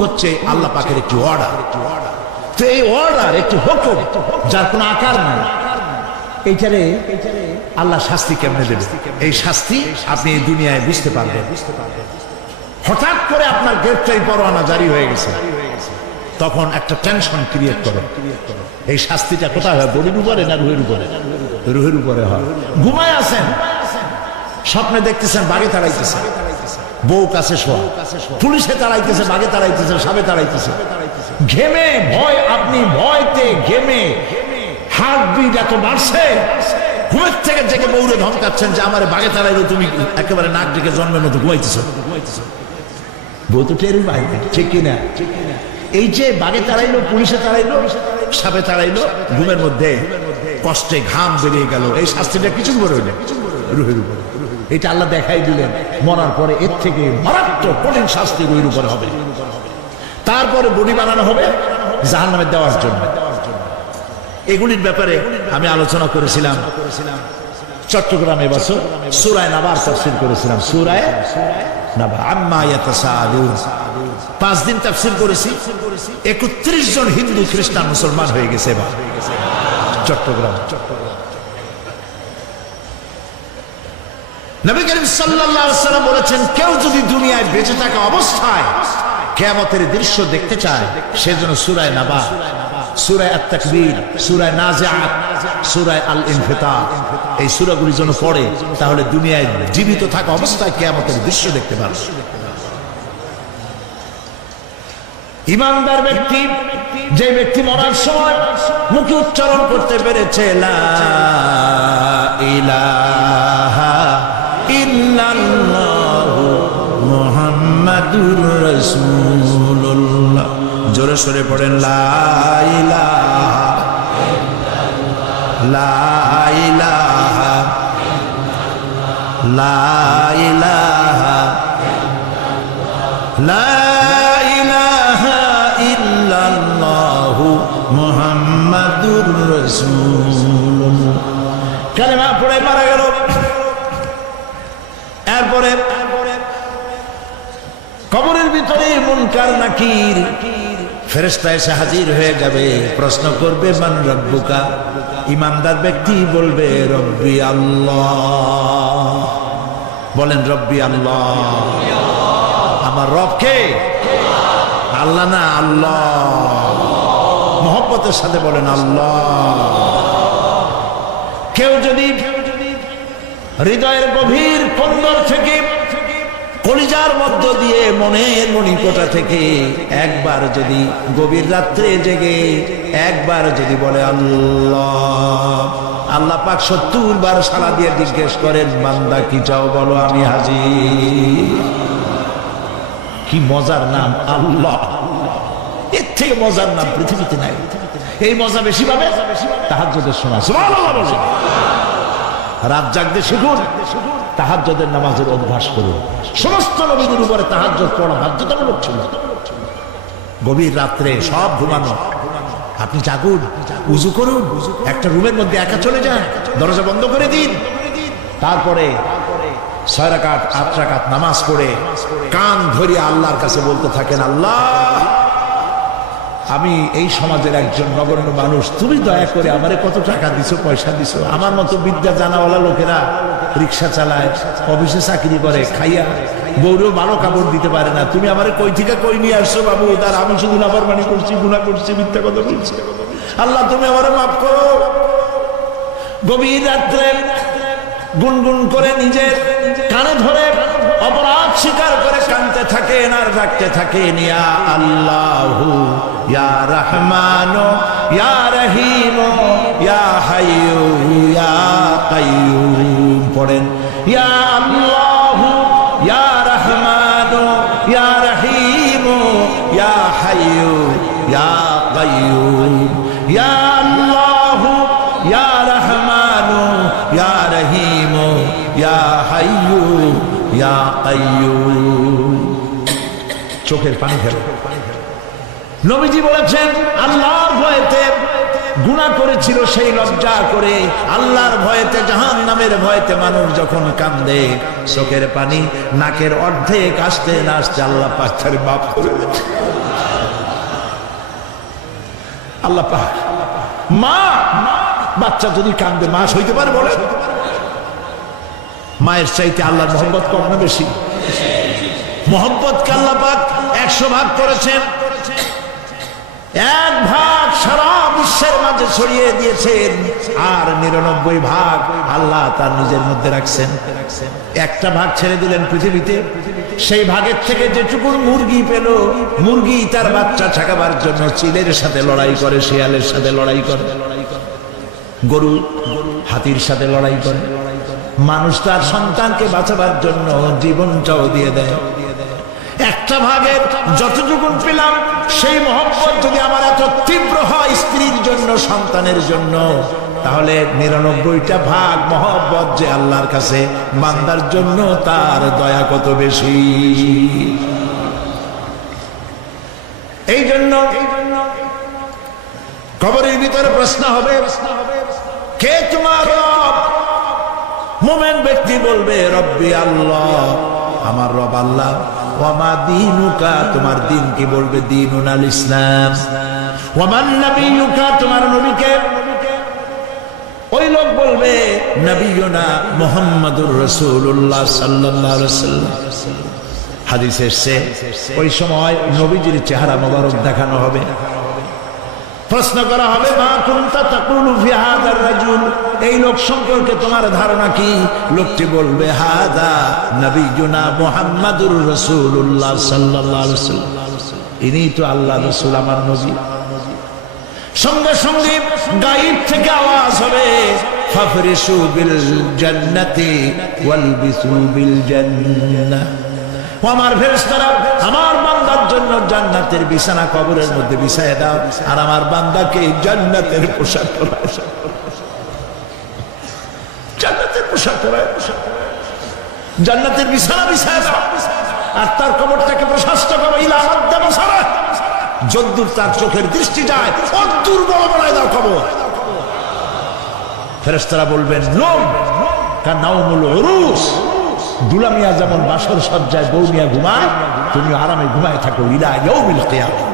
হচ্ছে আল্লাহ পাকের একটি অর্ডার তো এই অর্ডার একটি হুকুম, যার কোনো আকার নাই। এইটারে আল্লাহ শাস্তি কেমনে দেবে? এই শাস্তি আপনি এই দুনিয়ায় বুঝতে পারবেন। হঠাৎ করে আপনার গ্রেফতারি পরোয়ানা জারি হয়ে গেছে। তখন একটা টেনশন ক্রিয়েট করে। এই শাস্তিটা কোথায় হয়? বডির উপরে না রুহের উপরে? রুহের উপরে হয়। ঘুমায় আছেন। স্বপ্নে দেখতেছেন, বাগে তাড়াইতেছে বউ কাছে শোয়া। পুলিশে তাড়াইতেছে বাগে তাড়াইতেছে সাবে তাড়াইতেছে। ঘেমে, ভয়, আপনি ভয়তে ঘেমে হার্ট বিট এত বাড়ছে। ঘুমের থেকে ধমকাচ্ছেন যে, আমার তুমি একেবারে নাক ডেকে জন্মের মতো বউ তো ঠিক কিনা? এই যে বাগে তাড়াইলো, পুলিশে তাড়াইলো, সাপে তাড়াইলো, ঘুমের মধ্যে কষ্টে ঘাম বেরিয়ে গেল। এই শাস্তিটা কিছু করে রুহের উপরে। এটা আল্লাহ দেখাই দিলেন, মরার পরে এর থেকে মারাত্মক কঠিন শাস্তি রুহের উপরে হবে। তারপরে বডি বানানো হবে জাহান নামে দেওয়ার জন্য। এগুলির ব্যাপারে আমি আলোচনা করেছিলাম। চট্টগ্রামে বছর সুরায় নাবার তাফসির করেছিলাম। সুরায় নাবা আম্মা পাঁচ দিন তাফসির করেছি। একত্রিশ জন হিন্দু খ্রিস্টান মুসলমান হয়ে গেছে এবার। চট্টগ্রাম। নবী করিম সাল্লাম বলেছেন, কেউ যদি দুনিয়ায় বেঁচে থাকা অবস্থায় কিয়ামতের দৃশ্য দেখতে চায়, সেজন্য সূরায় নাবা সূরায় সূরায় সূরায় আল ইনফিতার এই সূরাগুলি যেন পড়ে, তাহলে দুনিয়ায় জীবিত থাকা অবস্থায় দৃশ্য দেখতে ইমানদার ব্যক্তি, যে ব্যক্তি মরার সময় মুখে উচ্চারণ করতে পেরেছে, লা ইলাহা মুহাম্মাদুর রাসূলুল্লাহ। জোরে সরে পড়েন লা ইলাহা কালেমা পড়ে মারা গেল এরপরে কবরের ভিতরে মুনকার নাকির? ফেরেস্তা এসে হাজির হয়ে যাবে। প্রশ্ন করবে, মান রব্বুকা? ইমানদার ব্যক্তি বলবে, রব্বি আল্লাহ। বলেন, রব্বি আল্লাহ। আমার রবকে আল্লাহ না আল্লাহ। মোহব্বতের সাথে বলেন, আল্লাহ। কেউ যদি হৃদয়ের গভীর কন্দর থেকে কলিজার মধ্য দিয়ে মনের মণিকোটা থেকে একবার যদি গভীর রাত্রে জেগে, একবার যদি বলে আল্লাহ। আল্লাহ পাক সত্তর বার সারা দিয়ে জিজ্ঞেস করেন, বান্দা, কি চাও বলো, আমি হাজির। কি মজার নাম, আল্লাহ। এর থেকে মজার নাম পৃথিবীতে নাই। এই মজা বেশি পাবে? সময়। সুবহানাল্লাহ বলো। রাত জাগতে শিখুন। তাহাজ্জুদের নামাজের অভ্যাস করুন। সমস্ত নবীদের উপরে তাহাজ্জুদ পড়া বাধ্যতামূলক ছিল। গভীর রাত্রে সব ঘুমানো। আপনি জাগুন, উজু করুন, একটা রুমের মধ্যে একা চলে যান, দরজা বন্ধ করে দিন। তারপরে ছয় রাকাত, আট রাকাত নামাজ পড়ে কান ধরিয়ে আল্লাহর কাছে বলতে থাকেন, আল্লাহ আমি এই সমাজের একজন নগণ্য মানুষ। তুমি দয়া করে আমারে কত টাকা দিছো, পয়সা দিছো? আমার মতো বিদ্যা জানাওয়ালা লোকেরা রিক্সা চালায়, অফিসে চাকরি করে, খাইয়া বউরেও ভালো কাপড় দিতে পারে না। তুমি আমারে কই থেকে কই নিয়ে আসছো, বাবু? তার আমি শুধু নাবার মানি করছি, গুণা করছি, মিথ্যা কথা বলছি। আল্লাহ, তুমি আমারে মাফ করো। গভীর রাত্রে গুনগুন করে নিজের কানে ধরে অপরাধ স্বীকার করে কানতে থাকেন আর ডাকতে থাকেন ইয়া আল্লাহু, ইয়া রহমান, ইয়া রহিম, ইয়া হাইয়ু, ইয়া কাইয়ুম। পড়েন, ইয়া আল্লাহু, ইয়া রহমান, ইয়া রহিম, ইয়া হাইয়ু, ইয়া চোখের পানি ফেলো নবীজি বলেছেন, আল্লাহর ভয়েতে গুণা করেছিল সেই লজ্জা করে আল্লাহর ভয়েতে জাহান নামের ভয়েতে মানুষ যখন কান্দে, চোখের পানি নাকের অর্ধেক আসতে না আসতে আল্লাহ পাক বাপ করে আল্লাহ পাক, মা বাচ্চা যদি কান্দে মা সইতে পারে বলে মায়ের চাইতে আল্লাহর মোহাম্মত কম না বেশি? মোহাম্মত আল্লাহ পাক একশো ভাগ করেছেন। এক ভাগ সারা বিশ্বের মাঝে ছড়িয়ে দিয়েছেন। আর নিরানব্বই ভাগ আল্লাহ তার নিজের মধ্যে রাখছেন। একটা ভাগ ছেড়ে দিলেন পৃথিবীতে। সেই ভাগের থেকে যেটুকু মুরগি পেল, মুরগি তার বাচ্চা ঠেকাবার জন্য চিলের সাথে লড়াই করে, শিয়ালের সাথে লড়াই করে। গরু হাতির সাথে লড়াই করে। মানুষ তার সন্তানকে বাঁচাবার জন্য জীবনটাও দিয়ে দেয়। একটা ভাগের যতটুকু পেলাম, সেই মহব্বত যদি আমার এত তীব্র হয় স্ত্রীর জন্য, সন্তানের জন্য, তাহলে নিরানব্বইটা ভাগ মহব্বত যে আল্লাহর কাছে, বান্দার জন্য তার দয়া কত বেশি? এই জন্য কবরের ভিতরে প্রশ্ন হবে, কে তোমার মোমেন ব্যক্তি বলবে, রব্বি আল্লাহ, আমার রব আল্লাহ, ওয়ামা দিনুকা, তোমার দিন কি বলবে? দিনুন আল ইসলাম। ওয়ামান নবিয়ুকা, তোমার নবীকে। ওই লোক বলবে, নবীনা মোহাম্মদুর রসুল্লাহ সাল্লাম হাদিস এসছে, ওই সময় নবীজির চেহারা মোবারক দেখানো হবে। প্রশ্ন করা হবে, মা কুনতা তাকুলু ফি হাদার রাজুল? এই লোক সম্পর্কে তোমার ধারণা কি? লোকটি বলবে, হাদা নবীজুনা মুহাম্মাদুর রাসূলুল্লাহ সাল্লাল্লাহু আলাইহি ওয়াসাল্লাম। ইনি তো আল্লাহ রাসূল, আমার নবী। সঙ্গে সঙ্গে গাইব থেকে আওয়াজ হবে, ফাফরিসু বিল জান্নাতি ওয়ালবিসু বিল জান্নাহ। আমার ফেরেশতারা, আমার জন্য জান্নাতের বিছানা কবরের মধ্যে বিছায় দাও। আর আমার বান্দাকে জান্নাতের পোশাক পরায়। জান্নাতের পোশাক পরায়। জান্নাতের বিছানা বিছায় দাও। আর তার কবরটাকে প্রশস্ত করো, ইলা মধ্যে বসারা। যদ্দূর তার চোখের দৃষ্টি যায়, অদ্দূর বড় বড়ায় দাও কবর। ফেরেশতারা বলবেন, নোম কান্নাউমুল উরুস। দুলামিয়া যেমন বাসর সজ্জায় বৌমিয়া ঘুমায় তুমি আরামে ঘুমায় থাকো, ইলা ইয়ৌমিল কিয়ামা।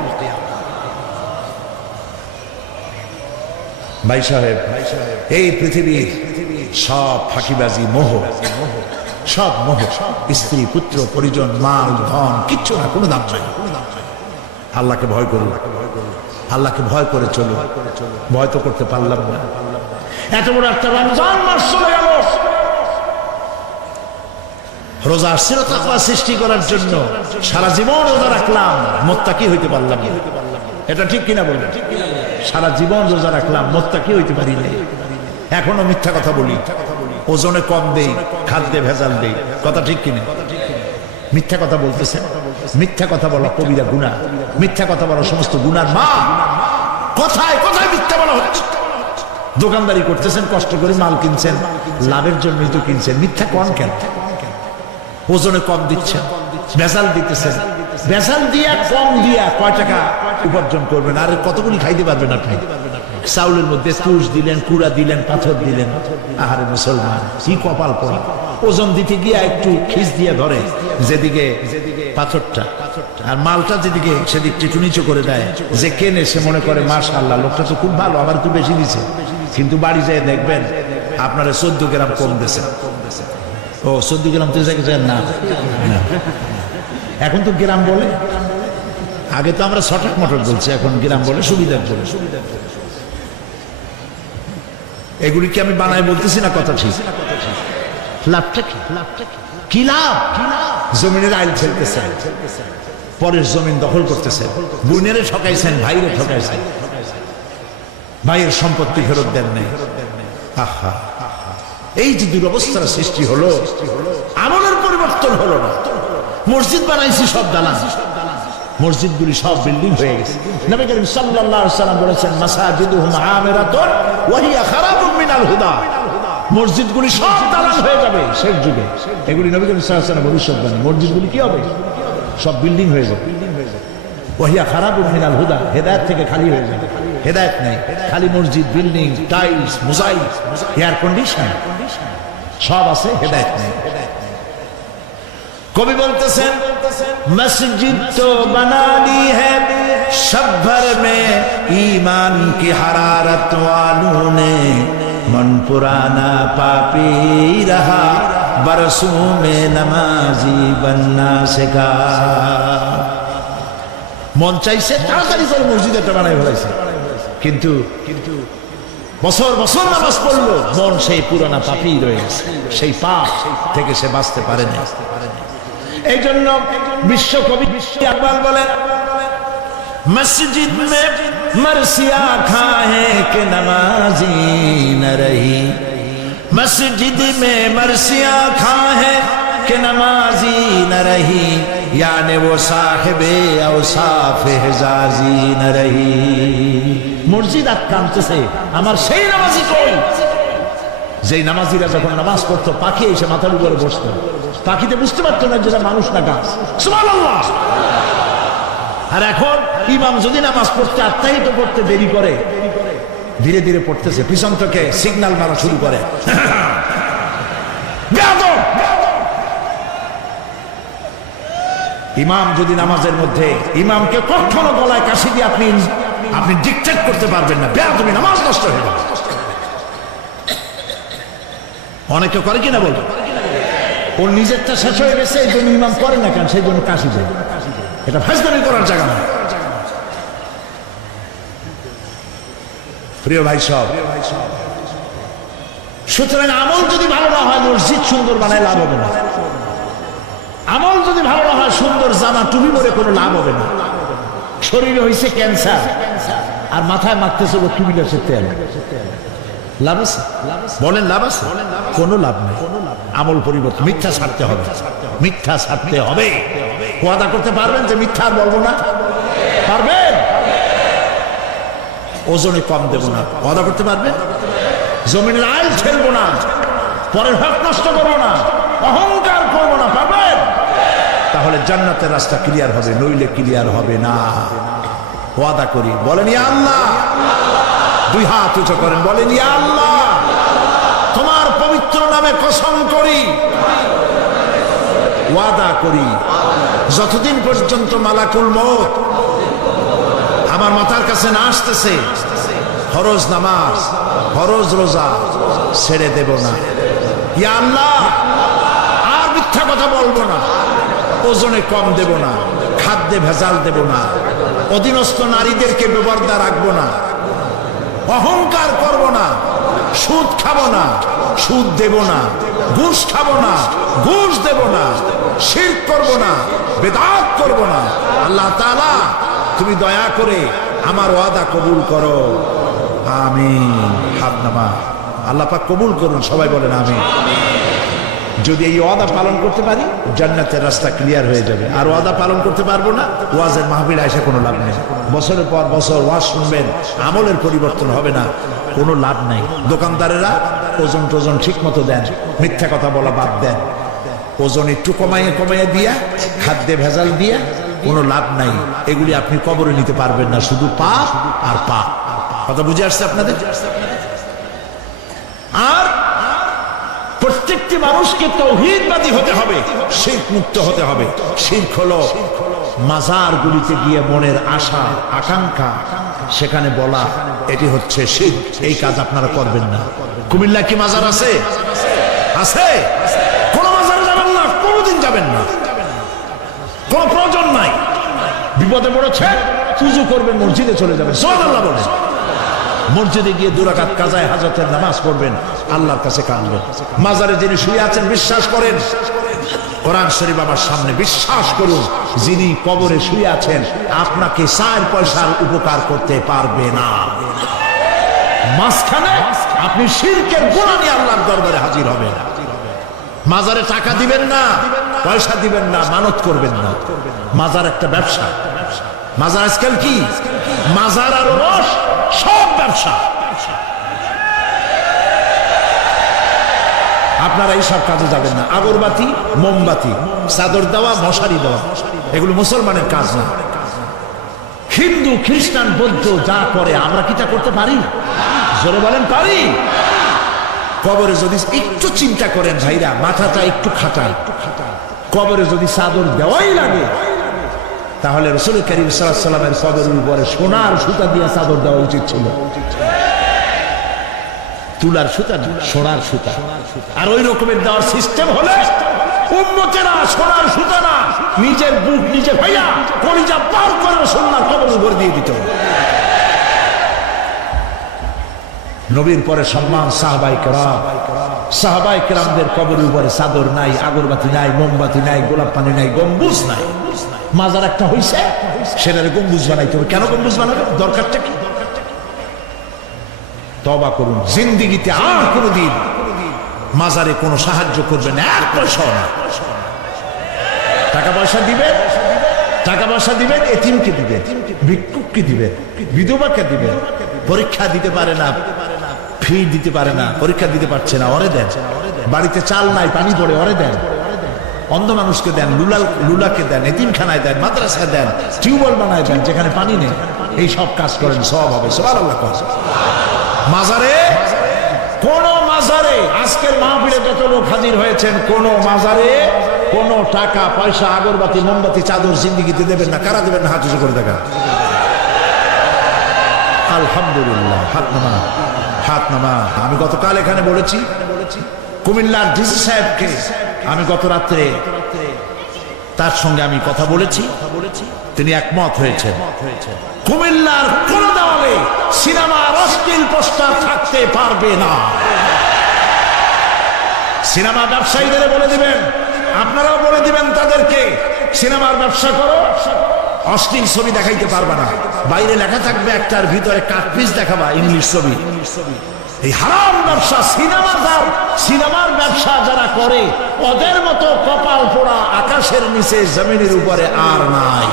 ভাই সাহেব, এই পৃথিবীর সব ফাঁকিবাজি মোহ, সব মোহ, স্ত্রী, পুত্র, পরিজন, মাল, ধন, কিচ্ছু না, কোনো দাম নাই। আল্লাহকে ভয় করুন। আল্লাহকে ভয় করে চলো ভয় তো করতে পারলাম না। এত বড় একটা রমজান মাস চলে গেল। রোজা আসছিল তাকওয়া সৃষ্টি করার জন্য সারা জীবন রোজা রাখলাম মোত্তা কি হইতে পারলাম। এটা ঠিক কিনা বলবেন? সারা জীবন রোজা রাখলাম মোত্তা কি হইতে পারি এখনও মিথ্যা কথা বলি। ওজনে কম দেই, খাদ্যে ভেজাল দেই। কথা ঠিক কিনা? মিথ্যা কথা বলতেছে মিথ্যা কথা বলা কবিরা গুণা মিথ্যা কথা বলা সমস্ত গুণার মা। কোথায় কোথায় মিথ্যা বলা হচ্ছে। দোকানদারি করতেছেন, কষ্ট করে মাল কিনছেন। লাভের জন্যই তো কিনছেন। মিথ্যা কম কেন? ওজনে কম দিচ্ছেন, ভেজাল দিতেছেন। ভেজাল দিয়া, কম দিয়া কয় টাকা উপার্জন করবেন? আর কতগুলি খাইতে পারবেন আপনি? চাউলের মধ্যে তুষ দিলেন, কুড়া দিলেন, পাথর দিলেন। আহারে মুসলমান, কি কপাল পড়া ওজন দিতে গিয়া একটু খিস দিয়ে ধরে, যেদিকে পাথরটা। আর মালটা যেদিকে সেদিক টিটু নিচু করে দেয়। যে কেনে, সে মনে করে মাস আল্লাহ লোকটা তো খুব ভালো, আবার একটু বেশি দিছে। কিন্তু বাড়ি যেয়ে দেখবেন, আপনারা চোদ্দ গ্রাম কম দিছে। ও চোদ্দ গ্রাম তো না। না। এখন তো গ্রাম বলে, আগে তো আমরা ছটাক মটর বলছি, এখন গ্রাম বলে সুবিধার জন্য। এগুলি কি আমি বানাই বলতেছি না কথা ঠিক? লাভটা কি? কি? লাভ? জমিনের আইল ফেলতেছেন পরের জমিন দখল করতেছেন বোনেরে ঠকাইছেন, ভাইরে ঠকাইছেন। ভাইয়ের সম্পত্তি ফেরত দেন নাই। আহা। এই যে দুরবস্থার সৃষ্টি হলো, আমলের পরিবর্তন হলো না। মসজিদ বানাইছি, সব দালান। মসজিদগুলি সব বিল্ডিং হয়ে গেছে। নবী করিম সাল্লাল্লাহু আলাইহি বলেছেন, মাসাজিদুহুম আমিরাতুন ওয়া হিয়া খারাবুম মিনাল হুদা। মসজিদগুলি সব দালান হয়ে যাবে শেষ যুগে। এগুলি নবী করিম সাল্লাল্লাহু আলাইহি সাল্লাম ভবিষ্যৎবাণী। মসজিদগুলি কি হবে? সব বিল্ডিং হয়ে যাবে। ওহিয়া খারাবুম মিনাল হুদা, হেদায়েত থেকে খালি হয়ে যাবে। হেদায়েত নাই খালি মসজিদ building tiles mosaic air condition সব আছে হেদায়েত নেই কবি বলতেছেন মসজিদ তো বানানি है सब भर में ईमान की हरारत वालों ने मन पुराना पापी रहा बरसों में नमाजी बनना सिखा মন চাইছে তাড়াতাড়ি করে মসজিদ একটা বানাই ফেলাইছে কিন্তু কিন্তু বছর বছর নামাজ পড়লো মন সেই পুরানা পাপি রয়ে গেছে সেই পাপ থেকে সে বাঁচতে পারেনি এই জন্য বিশ্বকবি বিশ্ব আকবাল বলেন मस्जिद में मरसिया खाए के नमाजी न रही मस्जिद में मरसिया खाए के नमाजी न रही यानी वो साहिब औसाफ हेजाजी न रही মসজিদ আর কাঁদতেছে আমার সেই নামাজি কই? যেই নামাজিরা যখন নামাজ পড়তো, পাখি এসে মাথার উপরে বসতো। পাখিতে বুঝতে পারতো না যেটা মানুষ না গাছ। আর এখন ইমাম যদি নামাজ পড়তে, আত্মাহিত করতে দেরি করে, ধীরে ধীরে পড়তেছে। পিছন থেকে সিগন্যাল মারা শুরু করে! ইমাম যদি নামাজের মধ্যে, ইমামকে কখনো গলায় কাশি দিয়ে আপনি আপনি ডিকটেট করতে পারবেন না। বেয়া তুমি নামাজ নষ্ট হয়ে যাবে। অনেকে করে কিনা বলব ওর নিজেরটা শেষ হয়ে গেছে, এই জন্য ইমাম করে না কেন? সেই জন্য কাশি দেয়। এটা ফাজদামি করার জায়গা না প্রিয় ভাই সব, সুতরাং আমল যদি ভালো না হয়, মসজিদ সুন্দর বানায় লাভ হবে না। আমল যদি ভালো না হয়, সুন্দর জামা টুপি পরে কোনো লাভ হবে না। শরীরে হয়েছে ক্যান্সার। আর মাথায় মারতেছে ও টুবিলাসের তেল। লাভ আছে? বলেন লাভ আছে? কোনো লাভ নেই। আমল পরিবর্তন। মিথ্যা ছাড়তে হবে। মিথ্যা ছাড়তে হবে। ওয়াদা করতে পারবেন যে মিথ্যা আর বলব না? পারবেন? ওজনে কম দেব না। ওয়াদা করতে পারবেন? জমিনের আইল ছেড়বো না। পরের হক নষ্ট করব না। অহংকার করব না। পারবেন? তাহলে জান্নাতের রাস্তা ক্লিয়ার হবে, নইলে ক্লিয়ার হবে না। ওয়াদা করি, বলেন আল্লাহ। দুই হাত উঁচু করেন, বলেন আল্লাহ। তোমার পবিত্র নামে কসম করি। ওয়াদা করি, যতদিন পর্যন্ত মালাকুল মত আমার মাথার কাছে না আসতেছে, ফরজ নামাজ, ফরজ রোজা ছেড়ে দেব না। ইয়া আল্লাহ, আর মিথ্যা কথা বলব না। ওজনে কম দেব না, খাদ্যে ভেজাল দেব না, অধীনস্থ নারীদেরকে বেবর্দা রাখব না, অহংকার করব না, সুদ খাব না, সুদ দেব না, ঘুষ খাব না, ঘুষ দেব না শির করব না, বেদাত করব না। আল্লাহ তাআলা, তুমি দয়া করে আমার ওয়াদা কবুল করো। আমি হাত নামা আল্লাহ পাক কবুল করুন, সবাই বলেন আমিন। যদি এই ওয়াদা পালন করতে পারি, জান্নাতের রাস্তা ক্লিয়ার হয়ে যাবে। আর ওয়াদা পালন করতে পারব না, ওয়াজের মাহবিল এসে কোনো লাভ নেই। বছরের পর বছর ওয়াজ শুনবেন, আমলের পরিবর্তন হবে না, কোনো লাভ নাই। দোকানদারেরা ওজন টোজন ঠিক মতো দেন, মিথ্যা কথা বলা বাদ দেন। ওজন একটু কমাইয়ে কমাইয়ে দিয়া, খাদ্যে ভেজাল দিয়া, কোনো লাভ নাই। এগুলি আপনি কবরে নিতে পারবেন না, শুধু পা আর পা কথা বুঝে আসছে আপনাদের আর প্রত্যেকটি মানুষকে তৌহিদবাদী হতে হবে শিখ মুক্ত হতে হবে। শিখ হলো মাজার গুলিতে গিয়ে মনের আশা, আকাঙ্ক্ষা, সেখানে বলা, এটি হচ্ছে শিখ এই কাজ আপনারা করবেন না। কুমিল্লা কি মাজার আছে? আছে। কোন মাজারে যাবেন না, কোনোদিন যাবেন না। কোন প্রয়োজন নাই। বিপদে পড়েছে, পুজো করবেন মসজিদে চলে যাবেন সোহান আল্লাহ বলে। মসজিদে গিয়ে দুরাকাত কাজায় হাজতের নামাজ পড়বেন। আল্লাহর কাছে কাঁদবেন মাজারে যিনি শুয়ে আছেন, বিশ্বাস করেন। কোরআন শরীফ আমার সামনে বিশ্বাস করুন, যিনি কবরে শুয়ে আছেন, আপনাকে চার পয়সার উপকার করতে পারবে না। মাঝখানে আপনি গোড়া আল্লাহর দরবারে হাজির হবেন। মাজারে টাকা দিবেন না, পয়সা দিবেন না, মানত করবেন না। মাজার একটা ব্যবসা। মাজার আজকাল কি? মাজার আর রস, সব ব্যবসা। আপনারা এইসব কাজে যাবেন না। আগরবাতি, মোমবাতি, চাদর দেওয়া, মশারি দেওয়া। এগুলো মুসলমানের কাজ না। হিন্দু, খ্রিস্টান, বৌদ্ধ, যা করে, আমরা কি তা করতে পারি? জোরে বলেন, পারি। কবরে যদি একটু চিন্তা করেন ভাইরা, মাথাটা একটু খাটায় কবরে যদি চাদর দেওয়াই লাগে, তাহলে রসুল করিম সাল্লামের কবরের উপরে সোনার সুতা দিয়ে চাদর দেওয়া উচিত ছিল। তুলার সুতা সোনার সুতা। আর ওই রকমের দেওয়ার সিস্টেম হলে সোনার সুতা না, নিজের বুক নিজে ভাইয়া কলিজা পার করে সোনার দিয়ে নবীর পরে সম্মান সাহাবাই কেরাম। সাহাবাই কেরামদের উপরে চাদর নাই, আগরবাতি নাই, মোমবাতি নাই, গোলাপ পানি নাই, গম্বুজ নাই। মাজার একটা হইছে, সেটারে গম্বুজ বানাইতে হবে। কেন গম্বুজ বানাবে? দরকারটা কি? তবা করুন, জিন্দিগিতে আর কোনোদিন মাজারে কোনো সাহায্য করবেন এক পয়সাও না। টাকা পয়সা দিবেন টাকা পয়সা দিবেন, এতিমকে দিবেন, ভিক্ষুককে দিবেন, বিধবাকে দিবেন, পরীক্ষা দিতে পারে না ফি দিতে পারে না, পরীক্ষা দিতে পারছে না ওরে দেন। বাড়িতে চাল নাই, পানি পড়ে ওরে দেন। অন্ধ মানুষকে দেন, লুলাল, লুলাকে দেন, এতিমখানায় দেন, মাদ্রাসায় দেন, টিউবওয়েল বানায় দেন, যেখানে পানি নেই, এই সব কাজ করেন সব হবে সবার আল্লাহ মাজারে? কোন মাজারে। আজকের মাহফিলে যত লোক হাজির হয়েছেন, কোন মাজারে কোন টাকা, পয়সা, আগরবাতি, মোমবাতি, চাদর জিন্দিগিতে দেবেন না। কারা দেবেন না? হাত করে দেখা। আলহামদুলিল্লাহ, হাত নামা হাত নামা। আমি গতকাল এখানে বলেছি, কুমিল্লার ডিসি সাহেবকে আমি গত রাত্রে তার সঙ্গে আমি কথা বলেছি। তিনি একমত হয়েছে কুমিল্লার কোন দেওয়ালে সিনেমার অশ্লীল পোস্টার থাকতে পারবে না। সিনেমা ব্যবসায়ীদের বলে দিবেন, আপনারাও বলে দিবেন তাদেরকে, সিনেমার ব্যবসা করো। অশ্লীল ছবি দেখাইতে পারবে না। বাইরে লেখা থাকবে একটার ভিতরে কাটপিস দেখাবা, ইংলিশ ছবি। এই হারাম ব্যবসা সিনেমাদার সিনেমার ব্যবসা যারা করে, ওদের মতো কপাল পোড়া আকাশের নিচে জমিনের উপরে আর নাই।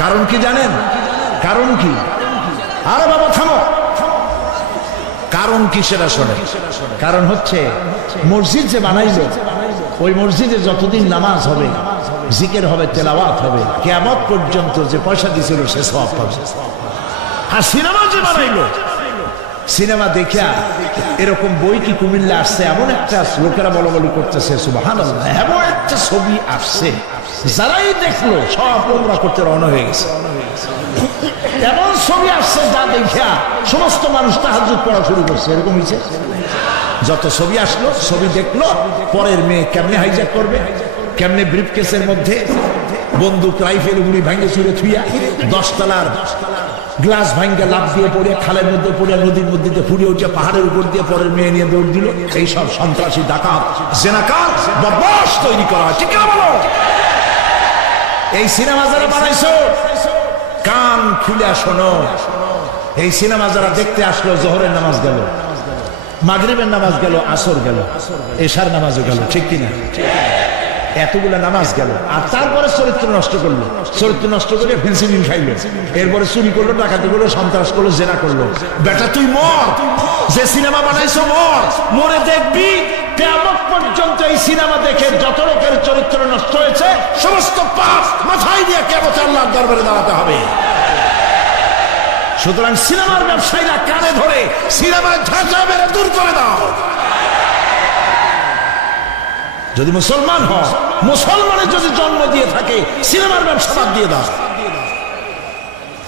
কারণ কি জানেন? কারণ কি? আরে বাবা, থামো। কারণ কি সেটা শোনে কারণ হচ্ছে, মসজিদ যে বানাইল, ওই মসজিদে যতদিন নামাজ হবে, জিকের হবে, তেলাওয়াত হবে কেমত পর্যন্ত যে পয়সা দিছিল সে সব পাবে। আর সিনেমা যে বানাইলো সিনেমা দেখিয়া এরকম বই কি কুমিল্লা আসছে? এমন একটা লোকেরা বলা বলি করতেছে সুবাহান এমন একটা ছবি আসছে, যারাই দেখল, সব ওমরা করতে রওনা হয়ে গেছে। এমন ছবি আসছে যা দেখিয়া সমস্ত মানুষ তাহাজুদ পড়া শুরু করছে। এরকম হয়েছে যত ছবি আসলো, ছবি দেখল, পরের মেয়ে কেমনে হাইজ্যাক করবে? কেমনে ব্রিফ কেসের মধ্যে বন্দুক রাইফেল গুলি ভাঙ্গে চুরে থুইয়া দশতলার গ্লাস ভাঙ্গে লাভ দিয়ে পড়ে, খালের মধ্যে পড়ে, নদীর মধ্যে ফুড়ে উঠে, পাহাড়ের উপর দিয়ে পরের মেয়ে নিয়ে দৌড় দিল। এই সব সন্ত্রাসী, ডাকাত, জেনাকার বা বস তৈরি করা ঠিক না বলো? এই সিনেমা যারা বানাইছো, কান খুলে শোনো। এই সিনেমা যারা দেখতে আসলো, জোহরের নামাজ গেল, মাগরিবের নামাজ গেল, আসর গেল, এশার নামাজও গেল, ঠিক কিনা? এতগুলো নামাজ গেল। আর তারপরে চরিত্র নষ্ট করল। চরিত্র নষ্ট করে ফেন্সিলিন খাইলো। এরপরে চুরি করল, ডাকাতি করল, সন্ত্রাস করল, জেনা করল। বেটা, তুই মর। যে সিনেমা বানাইছো, মর। মরে দেখবি কেমন পর্যন্ত এই সিনেমা দেখে যত লোকের চরিত্র নষ্ট হয়েছে, সমস্ত পাপ মাথায় দিয়ে কেমন আল্লাহর দরবারে দাঁড়াতে হবে। সুতরাং সিনেমার ব্যবসায়ীরা কানে ধরে, সিনেমার ঝাঁচা মেরে দূর করে দাও। যদি মুসলমান হয়, মুসলমানের যদি জন্ম দিয়ে থাকে, সিনেমার ব্যবসা বাদ দিয়ে দাও।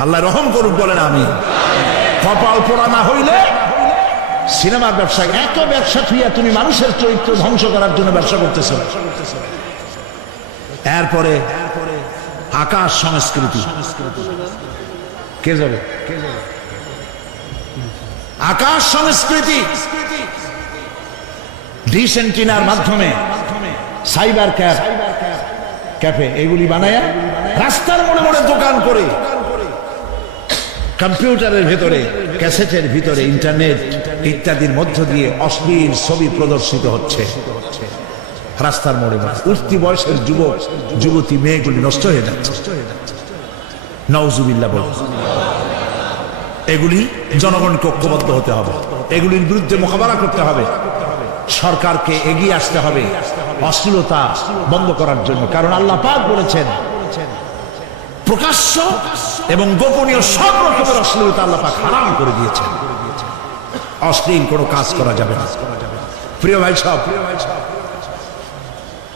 আল্লাহ রহম করুক, বলেন আমি কপাল পোড়া না হইলে সিনেমার ব্যবসা এত ব্যবসা থুইয়া তুমি মানুষের চরিত্র ধ্বংস করার জন্য ব্যবসা করতেছ। এরপরে আকাশ সংস্কৃতি। কে যাবে? আকাশ সংস্কৃতি। ডিসেন্টিনার মাধ্যমে সাইবার ক্যাফ। ক্যাফে, এগুলি বানায়া রাস্তার মোড়ে মোড়ে দোকান করে। কম্পিউটারের ভেতরে, ক্যাসেটের ভিতরে, ইন্টারনেট ইত্যাদির মধ্য দিয়ে অশ্লীল ছবি প্রদর্শিত হচ্ছে। রাস্তার মোড়ে উঠতি বয়সের যুবক, যুবতী মেয়েগুলি নষ্ট হয়ে যাচ্ছে। নওজুবিল্লা বল এগুলি জনগণকে ঐক্যবদ্ধ হতে হবে। এগুলির বিরুদ্ধে মোকাবেলা করতে হবে। সরকারকে এগিয়ে আসতে হবে। অশ্লীলতা বন্ধ করার জন্য। কারণ আল্লাহ পাক বলেছেন, প্রকাশ্য এবং গোপনীয় সব রকমের অশ্লীলতা আল্লাহ পাক হারাম করে দিয়েছেন। অশ্লীল কোনো কাজ করা যাবে না। প্রিয় ভাই সব,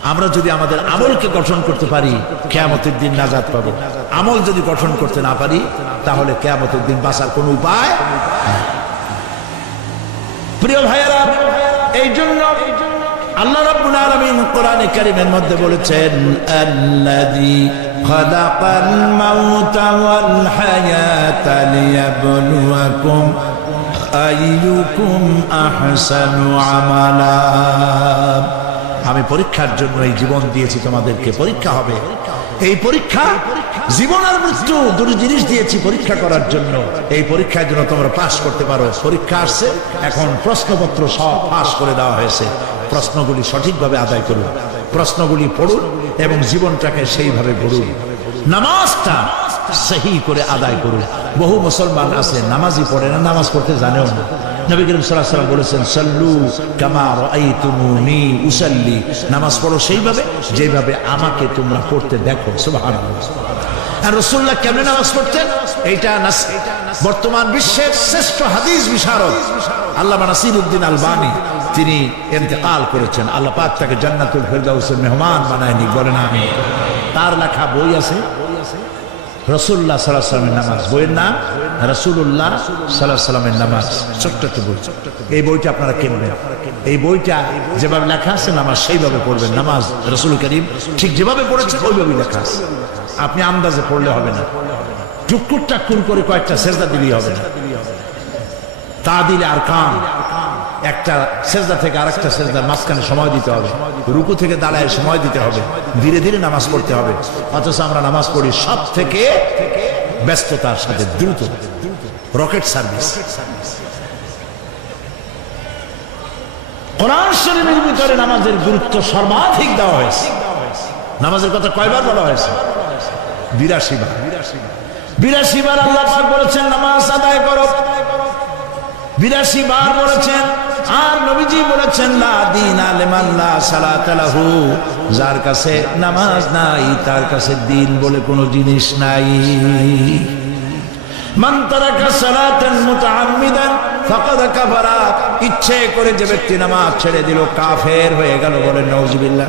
আমরা যদি আমাদের আমলকে গঠন করতে পারি, কেয়ামতের দিন নাজাদ পাবো। আমল যদি গঠন করতে না পারি, তাহলে কেয়ামতের দিন বাঁচার কোনো উপায় প্রিয় ভাইয়েরা এই জন্য আল্লাহ রাব্বুল আলামিন কোরআনে কারীমের মধ্যে বলেছেন, আল্লাযী খালাকাল মাউতা ওয়াল হায়াতা লিয়াবলুয়াকুম আইয়ুকুম আহসানু আমালা। আমি পরীক্ষার জন্য এই জীবন দিয়েছি তোমাদেরকে, পরীক্ষা হবে। এই পরীক্ষা জীবন আর মৃত্যু, দুটো জিনিস দিয়েছি পরীক্ষা করার জন্য। এই পরীক্ষার জন্য তোমরা পাশ করতে পারো। পরীক্ষা আসছে, এখন প্রশ্নপত্র সব পাশ করে দেওয়া হয়েছে। প্রশ্নগুলি সঠিকভাবে আদায় করুন। প্রশ্নগুলি পড়ুন এবং জীবনটাকে সেইভাবে গড়ুন। নামাজটা সহি করে আদায় করুন। বহু মুসলমান আছে, নামাজই পড়ে না, নামাজ পড়তে জানেও না। নবী করিম ওয়াসাল্লাম বলেছেন, সাল্লু কামা রাআইতুমুনি উসাল্লি। নামাজ পড়ো সেইভাবে, যেভাবে আমাকে তোমরা পড়তে দেখো। সুবহানাল্লাহ। আর রাসূলুল্লাহ কেমনে নামাজ পড়তেন? এইটা বর্তমান বিশ্বের শ্রেষ্ঠ হাদিস বিশারদ। আল্লামা নাসিরউদ্দিন আলবানী, তিনি ইন্তেকাল করেছেন। আল্লাহ পাক তাকে জান্নাতুল ফেরদাউসের মেহমান বানায়নি বলেন আমি তার লেখা বই আছে রসুল্লাহ সাল্লাহ সাল্লামের নামাজ। বইয়ের নাম রসুল্লাহ সাল্লাহ সাল্লামের নামাজ। ছোট্ট একটা বই। এই বইটা আপনারা কিনবেন। এই বইটা যেভাবে লেখা আছে নামাজ সেইভাবে পড়বেন। নামাজ রসুল করিম ঠিক যেভাবে পড়েছে ওইভাবেই লেখা আছে। আপনি আন্দাজে পড়লে হবে না। টুকুর করে কয়েকটা সেজদা দিলেই হবে না। তা দিলে আর কাম। একটা সেজদা থেকে আরেকটা সেজদার মাঝখানে সময় দিতে হবে। রুকু থেকে দাঁড়ায় সময় দিতে হবে। ধীরে ধীরে নামাজ পড়তে হবে। অথচ আমরা নামাজ পড়ি সব থেকে ব্যস্ততার সাথে, দ্রুত। Rocket service. কোরআন শরীফের ভিতরে নামাজের গুরুত্ব সর্বাধিক দেওয়া হয়েছে। নামাজের কথা কয়বার বলা হয়েছে? বিরাশি বার বিরাশি বার আল্লাহ বলেছেন, নামাজ আদায় করো। বিরাশি বার বলেছেন, আর নবীজি বলেছেন দিন আলেমান লা যার কাছে নামাজ নাই, তার কাছে দিন বলে কোনো জিনিস নাই। ইচ্ছে করে যে ব্যক্তি নামাজ ছেড়ে দিল, কাফের হয়ে গেল বলেন নাউজুবিল্লাহ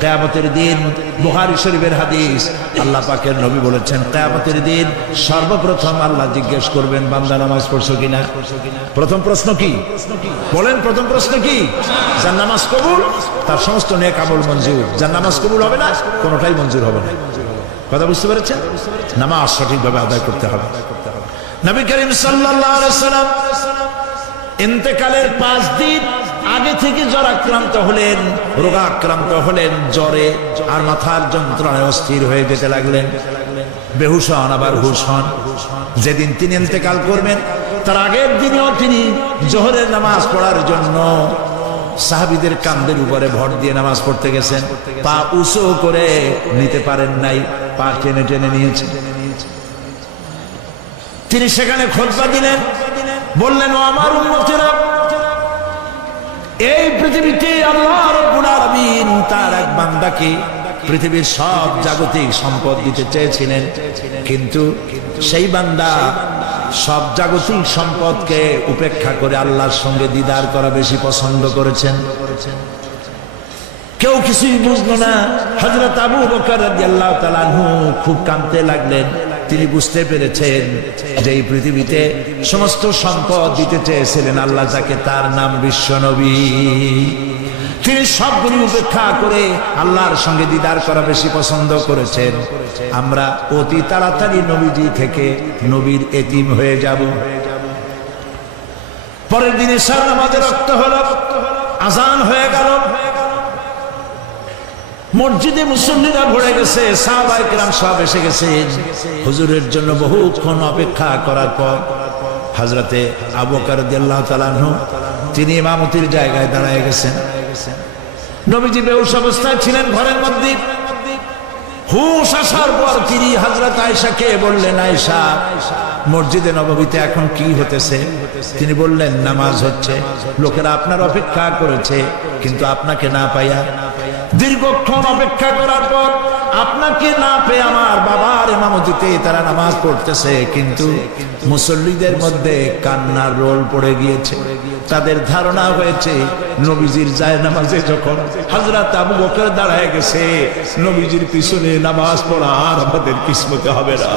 কেয়ামতের দিন বুহারি শরীফের হাদিস। আল্লাহ পাকের নবী বলেছেন, কেয়ামতের দিন সর্বপ্রথম আল্লাহ জিজ্ঞেস করবেন, বান্দা নামাজ পড়ছো কিনা? প্রথম প্রশ্ন কি? বলেন, প্রথম প্রশ্ন কি? যার নামাজ কবুল, তার সমস্ত নেক আমল মঞ্জুর। যার নামাজ কবুল হবে না, কোনোটাই মঞ্জুর হবে না। কথা বুঝতে পেরেছেন? নামাজ সঠিকভাবে আদায় করতে হবে। নবী করিম সাল্লাল্লাহু আলাইহি সাল্লাম ইন্তেকালের পাঁচ দিন আগে থেকে জ্বর আক্রান্ত হলেন, রোগাক্রান্ত হলেন, জ্বরে আর মাথার যন্ত্রণায় অস্থির হয়ে যেতে লাগলেন। বেহুশ হন, আবার হুশ হন। যেদিন তিনি ইন্তেকাল করবেন, তার আগের দিনেও তিনি জোহরের নামাজ পড়ার জন্য সাহাবিদের কান্দের উপরে ভর দিয়ে নামাজ পড়তে গেছেন। পা উঁচু করে নিতে পারেন নাই, পা টেনে টেনে নিয়েছেন। তিনি সেখানে খোঁজবা দিলেন, বললেন, ও আমার উন্নতিরা এই পৃথিবীতে আল্লাহ রাব্বুল আলামিন তার এক বান্দাকে পৃথিবীর সব জাগতিক সম্পদ দিতে চেয়েছিলেন। কিন্তু সেই বান্দা সব জাগতিক সম্পদকে উপেক্ষা করে আল্লাহর সঙ্গে দিদার করা বেশি পছন্দ করেছেন। কেউ কিছুই বুঝলো না। হজরত আবু বকর রাদিয়াল্লাহু তাআলা খুব কাঁদতে লাগলেন। তিনি বুঝতে পেরেছেন যে এই পৃথিবীতে সমস্ত সম্পদ দিতে চেয়েছিলেন আল্লাহ, যাকে তার নাম বিশ্বনবী তিনি সবগুলি উপেক্ষা করে আল্লাহর সঙ্গে দিদার করা বেশি পছন্দ করেছেন। আমরা অতি তাড়াতাড়ি নবীজি থেকে নবীর এতিম হয়ে যাব। পরের দিনে সার আমাদের রক্ত হলো, আজান হয়ে গেল। মসজিদে মুসল্লিরা ভরে গেছে সাহাবাইকরাম সব এসে গেছে। হুজুরের জন্য বহুক্ষণ অপেক্ষা করার পর হাজরতে আবু কারদিয়াল্লাহ তালানহু তিনি ইমামতির জায়গায় দাঁড়ায় গেছেন। নবীজি বেহুশ অবস্থায় ছিলেন ঘরের মধ্যে। হুশ আসার পর তিনি হাজরত আয়সাকে বললেন আয়সা মসজিদে নবমীতে এখন কি হতেছে? তিনি বললেন নামাজ হচ্ছে। লোকেরা আপনার অপেক্ষা করেছে কিন্তু আপনাকে না পাইয়া দীর্ঘক্ষণ অপেক্ষা করার পর আপনাকে না পেয়ে আমার বাবার ইমামতিতে তারা নামাজ পড়তেছে। কিন্তু মুসল্লিদের মধ্যে কান্নার রোল পড়ে গিয়েছে। তাদের ধারণা হয়েছে নবীজির যায় নামাজে যখন হাজরাত আবু বকর দাঁড়ায় গেছে নবীজির পিছনে নামাজ পড়া আর আমাদের কিসমতে হবে না।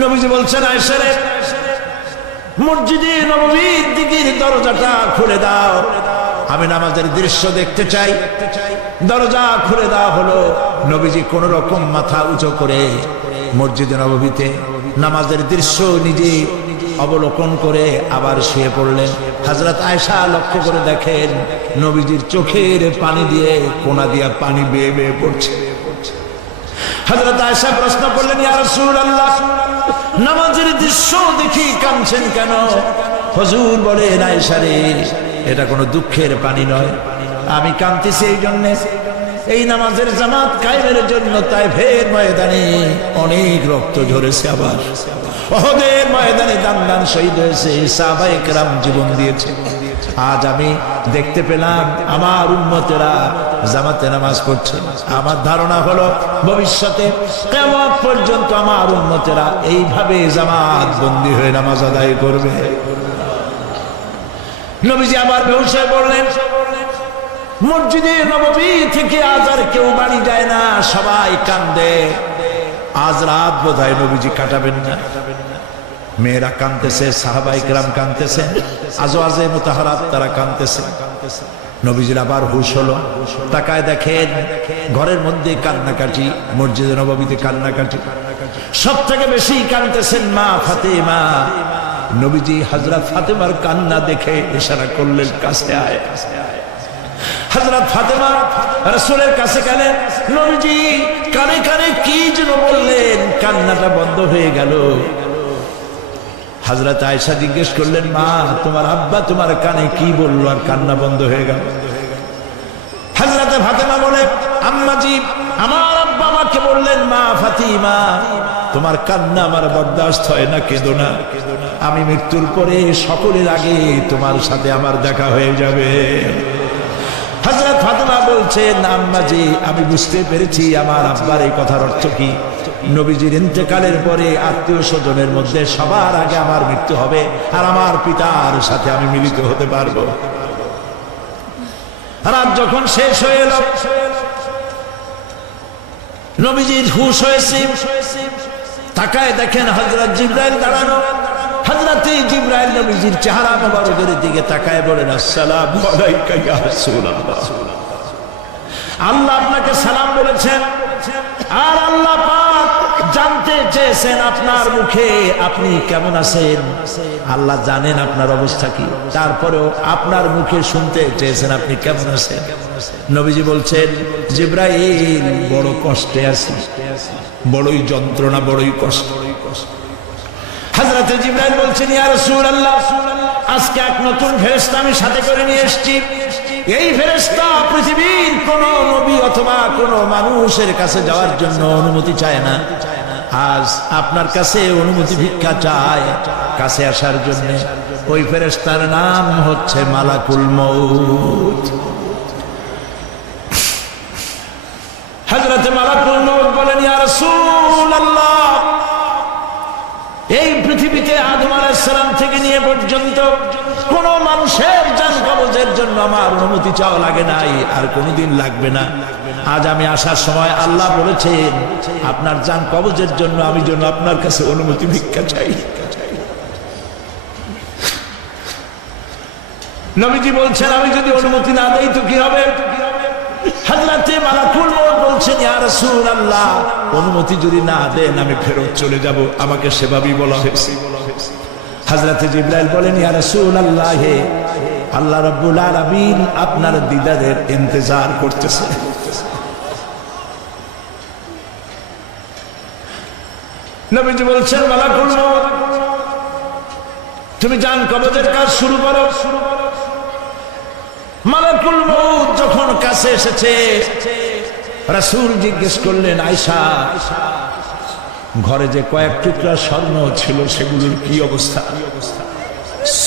নবীজি বলছেন আয়সারে মসজিদে নবীর দিকের দরজাটা খুলে দাও। আমি নামাজের দৃশ্য দেখতে চাই। দরজা খুলে দেওয়া হলো। নবীজি কোন রকম মাথা উঁচু করে মসজিদে নবীতে নামাজের দৃশ্য নিজে অবলোকন করে আবার শুয়ে পড়লেন। হাজরত আয়সা লক্ষ্য করে দেখেন, নবীজির চোখের পানি দিয়ে কোনা দিয়া পানি বেয়ে বেয়ে পড়ছে। হজরত আয়সা প্রশ্ন করলেন নামাজের দৃশ্য দেখি কাঁদছেন কেন? হুজুর বলেন আয়সা এটা কোনো দুঃখের পানি নয়। আমি কাঁদতেছি এই জন্যে। এই নামাজের জামাত কায়েমের জন্য তাই ফের ময়দানে অনেক রক্ত ঝরেছে আবার। অহদের ময়দানে দান দান শহীদ হয়েছে সাহাবায়ে কেরাম জীবন দিয়েছে। আজ আমি দেখতে পেলাম, আমার উন্মতেরা জামাতে নামাজ পড়ছে। আমার ধারণা হলো ভবিষ্যতে কেমন পর্যন্ত আমার উন্মতেরা এইভাবে জামাত বন্দী হয়ে নামাজ আদায় করবে। নবীজি ব্যবসায় বললেন, মসজিদে থেকে আজ আর কেউ বাড়ি যায় না, সবাই কান্দে। আজ রাত বোধ হয় নবীজি কাটাবেন না। মেয়েরা কানতেছে, সাহাবাই গ্রাম কানতেছে, আজও আজে মোতাহারাত তারা কানতেছে। নবীজির আবার হুশ হলো। তাকায় দেখেন ঘরের মধ্যে কান্নাকাটি, মসজিদে নবমীতে কান্নাকাটি। সব থেকে বেশি কানতেছেন মা ফাতেমা। নবীজি হজরত ফাতেমার কান্না দেখে ইশারা করলেন, কাছে আয়। হজরত ফাতেমা রসুলের কাছে গেলেন, নবীজি, কানে কানে কি যেন বললেন? কান্নাটা বন্ধ হয়ে গেল। হাজরত আয়সা জিজ্ঞেস করলেন, মা, তোমার আব্বা তোমার কানে কি বলল আর কান্না বন্ধ হয়ে গেল? হাজরাতে ফাতেমা বলে আম্মাজি আমার আব্বা আমাকে বললেন, মা ফাতিমা, তোমার কান্না আমার বরদাস্ত হয় না, কেঁদো না। আমি মৃত্যুর পরে সকলের আগে তোমার সাথে আমার দেখা হয়ে যাবে। হজরত ফাতেমা বলছেন আম্মাজি, আমি বুঝতে পেরেছি, আমার আব্বার এই কথার অর্থ কি? নবীজির ইন্তেকালের পরে আত্মীয় স্বজনের মধ্যে সবার আগে আমার মৃত্যু হবে আর আমার পিতার সাথে আমি মিলিত হতে পারব। রাত যখন শেষ হয়ে এলো, নবীজির হুশ হয়েছে। তাকায় দেখেন হজরত জিব্রাইল দাঁড়ানো। হজরতে জিব্রাইল নবীজির চেহারা মোবারকের দিকে তাকায় বলেন, আসসালাম আলাইকা ইয়া রাসূলুল্লাহ। আল্লাহ আপনাকে সালাম বলেছেন। আর আল্লাহ পাক জানতে চেয়েছেন আপনার মুখে আপনি কেমন আছেন? আল্লাহ জানেন আপনার অবস্থা কি। তারপরেও আপনার মুখে শুনতে চেয়েছেন আপনি কেমন আছেন? নবীজি বলছেন, জিব্রাইল, বড় কষ্টে আছি। বড়ই যন্ত্রণা, বড়ই কষ্ট। হাজরাতে জিব্রাইল বলছেন, ইয়া রাসূলুল্লাহ, আজকে এক নতুন ফেরেশতা আমি সাথে করে নিয়ে এসেছি। এই ফেরেশতা পৃথিবীর কোন নবী অথবা কোন মানুষের কাছে যাওয়ার জন্য অনুমতি চায় না। আজ আপনার কাছে অনুমতি ভিক্ষা চায় কাছে আসার জন্য। ওই ফেরেশতার নাম হচ্ছে মালাকুল মউত। পৃথিবীতে আদম আলাইসালাম থেকে নিয়ে পর্যন্ত কোন মানুষের যান কবজের জন্য আমার অনুমতি চাওয়া লাগে নাই, আর কোনোদিন লাগবে না। আজ আমি আসার সময় আল্লাহ বলেছেন, আপনার যান কবজের জন্য আমি জন্য আপনার কাছে অনুমতি ভিক্ষা চাই। নবীজি বলছেন, আমি যদি অনুমতি না দেই তো কি হবে? অনুমতি যদি না দেন আমি ফেরত চলে যাব, আমাকে সেভাবেই বলা হয়েছে। হাজরাতে জিব্রাইল বলেন আল্লাহ আপনার দিদারের ইন্তজার করতেছে। নবীজি বলছেন, মালাকুল মউত তুমি জান কবজের কাজ শুরু করো। শুরু করো মালাকুল মউত যখন কাছে এসেছে, রাসূল জিজ্ঞেস করলেন আয়সা ঘরে যে কয়েক টুকরা স্বর্ণ ছিল, সেগুলোর কি অবস্থা?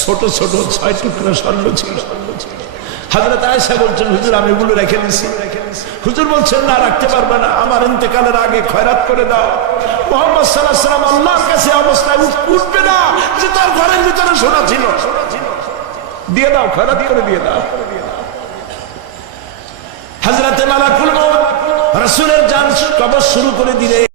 ছোট ছোট ছয় টুকরা স্বর্ণ ছিল। হাজরত আয়সা বলছেন, হুজুর, আমি এগুলো রেখে দিছি। হুজুর বলছেন, না, রাখতে পারবে না। আমার ইন্তেকালের আগে খয়রাত করে দাও। মোহাম্মদ সাল্লাহ সাল্লাম আল্লাহর কাছে অবস্থায় উঠবে না, যে তার ঘরের ভিতরে সোনা ছিল। দিয়ে দাও, খয়রাত করে দিয়ে দাও। হাজরাতে মালাকুল রাসূলের জান কবর শুরু করে দিলে।